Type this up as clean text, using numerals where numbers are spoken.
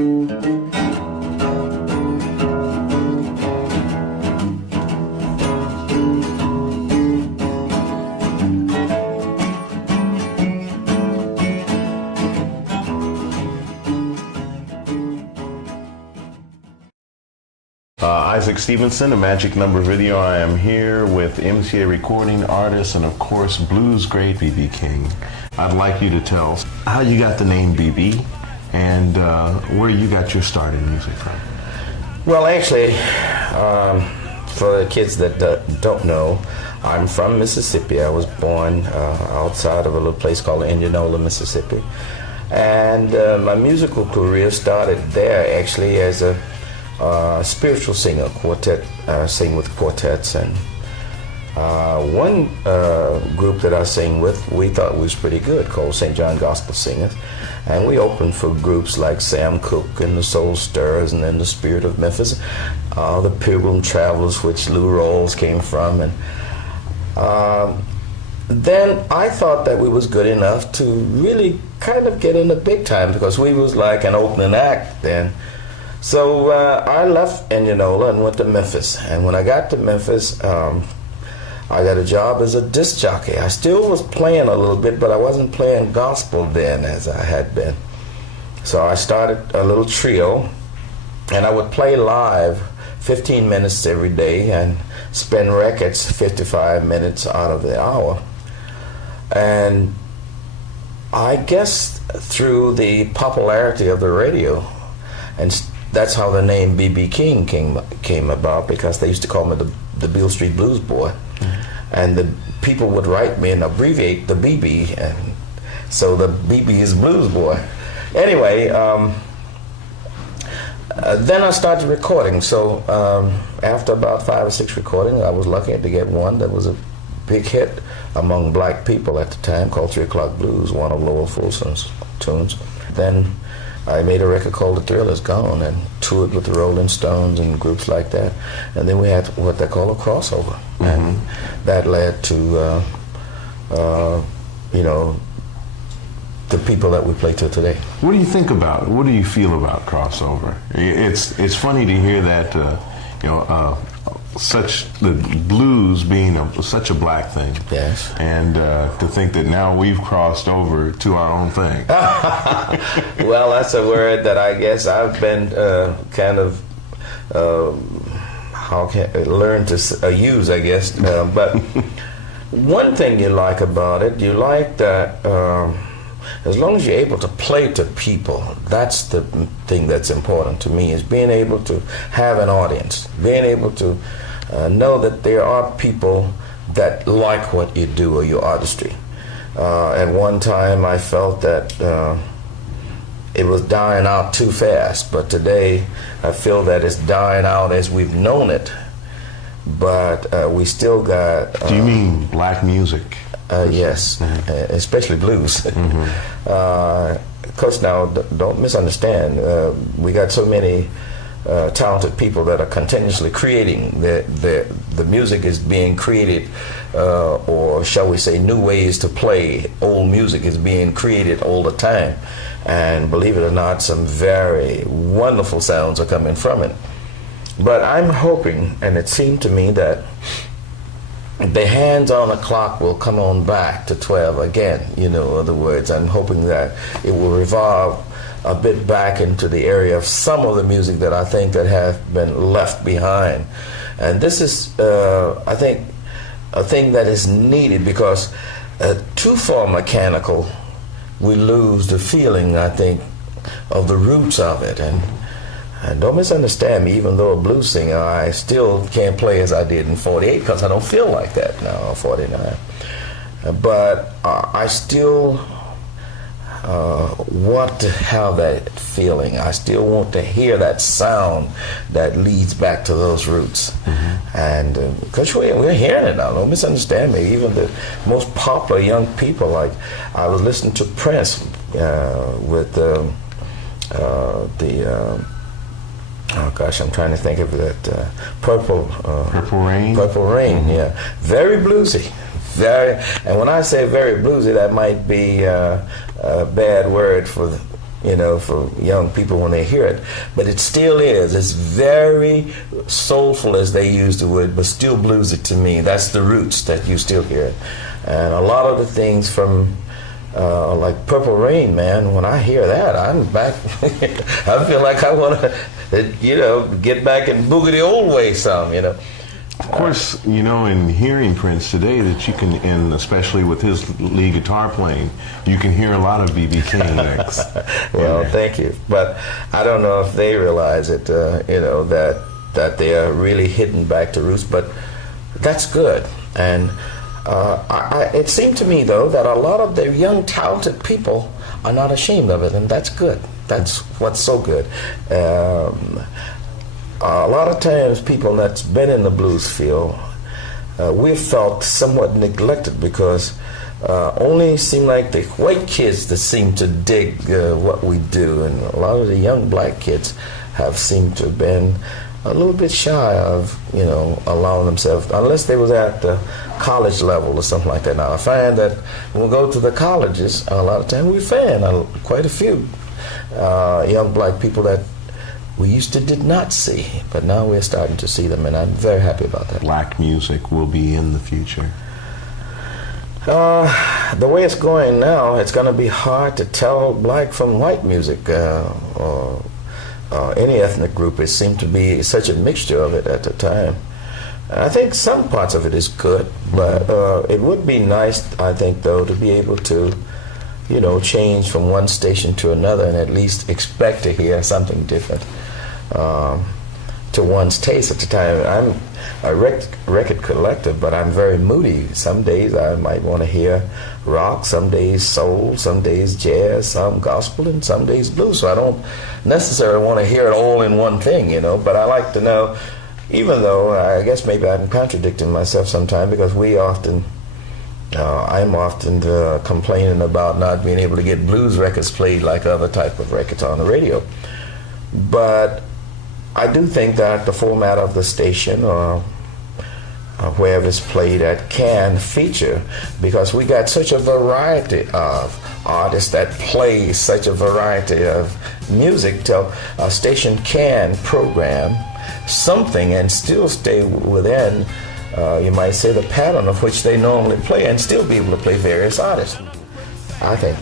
Isaac Stevenson, a Magic Number Video. I am here with MCA recording artist and of course blues great B.B. King. I'd like you to tell how you got the name B.B. and where you got your start in music from. Well, actually, for the kids that don't know, I'm from Mississippi. I was born outside of a little place called Indianola, Mississippi. And my musical career started there actually as a spiritual singer, quartet, sing with quartets, and one group that I sing with, we thought was pretty good, called St. John Gospel Singers, and we opened for groups like Sam Cooke and the Soul Stirrers, and then the Spirit of Memphis, the Pilgrim Travelers, which Lou Rawls came from, and then I thought that we was good enough to really kind of get in the big time, because we was like an opening act then. So I left Indianola and went to Memphis. And when I got to Memphis, I got a job as a disc jockey. I still was playing a little bit, but I wasn't playing gospel then as I had been. So I started a little trio, and I would play live 15 minutes every day and spin records 55 minutes out of the hour. And I guess through the popularity of the radio, and that's how the name B.B. King came about, because they used to call me the Beale Street Blues Boy. Mm-hmm. And the people would write me and abbreviate the B.B., and so the B.B. is Blues Boy. Anyway, then I started recording. So after about 5 or 6 recordings, I was lucky to get one that was a big hit among black people at the time, called 3 O'Clock Blues, one of Lowell Fulsom's tunes. Then I made a record called The Thrill Is Gone and toured with the Rolling Stones and groups like that. And then we had what they call a crossover. Mm-hmm. And that led to, you know, the people that we play to today. What do you think about it? What do you feel about crossover? It's funny to hear that, you know, such the blues being such a black thing. Yes. And to think that now we've crossed over to our own thing. Well, that's a word that I guess I've been kind of learned to use, I guess. But one thing you like about it, you like that as long as you're able to play to people, that's the thing that's important to me, is being able to have an audience, being able to know that there are people that like what you do or your artistry. At one time I felt that it was dying out too fast, but today I feel that it's dying out as we've known it, but we still got... Do you mean black music? Yes, mm-hmm. Especially blues. Mm-hmm. Of course, now, don't misunderstand. We got so many talented people that are continuously creating. The music is being created, or shall we say, new ways to play. Old music is being created all the time. And believe it or not, some very wonderful sounds are coming from it. But I'm hoping, and it seemed to me that the hands on the clock will come on back to 12 again, you know, in other words. I'm hoping that it will revolve a bit back into the area of some of the music that I think that have been left behind. And this is, I think, a thing that is needed, because too far mechanical, we lose the feeling, I think, of the roots of it. And don't misunderstand me, even though a blues singer, I still can't play as I did in 48, because I don't feel like that now, 49. But I still want to have that feeling. I still want to hear that sound that leads back to those roots. Mm-hmm. And because we're hearing it now, don't misunderstand me. Even the most popular young people, like I was listening to Prince with oh gosh, I'm trying to think of that Purple Rain. Purple Rain, mm-hmm. Yeah, very bluesy, very. And when I say very bluesy, that might be a bad word for you know, for young people when they hear it. But it still is. It's very soulful, as they use the word, but still bluesy to me. That's the roots that you still hear. And a lot of the things from like Purple Rain, man, when I hear that, I'm back. I feel like I want to, you know, get back and boogie the old way some, you know. Of course, you know, in hearing Prince today, that you can, and especially with his lead guitar playing, you can hear a lot of B.B. King mix. Well, thank you. But I don't know if they realize it, you know, that they are really hitting back to roots, but that's good. And it seemed to me, though, that a lot of the young, talented people are not ashamed of it, and that's good. That's what's so good. A lot of times people that's been in the blues field, we've felt somewhat neglected because only seem like the white kids that seem to dig what we do, and a lot of the young black kids have seemed to have been a little bit shy of, you know, allowing themselves, unless they was at the college level or something like that. Now I find that when we go to the colleges, a lot of times we find quite a few young black people that we used to did not see, but now we're starting to see them, and I'm very happy about that. Black music will be in the future. The way it's going now, it's going to be hard to tell black from white music or any ethnic group. It seemed to be such a mixture of it at the time. I think some parts of it is good, but it would be nice, I think, though, to be able to, you know, change from one station to another and at least expect to hear something different to one's taste at the time. I'm a record collector, but I'm very moody. Some days I might want to hear rock, some days soul, some days jazz, some gospel, and some days blues. So I don't necessarily want to hear it all in one thing, you know, but I like to know, even though I guess maybe I'm contradicting myself sometimes, because I'm often complaining about not being able to get blues records played like other type of records on the radio. But I do think that the format of the station or wherever it's played at can feature, because we got such a variety of artists that play such a variety of music, till a station can program something and still stay within, you might say, the pattern of which they normally play and still be able to play various artists. I think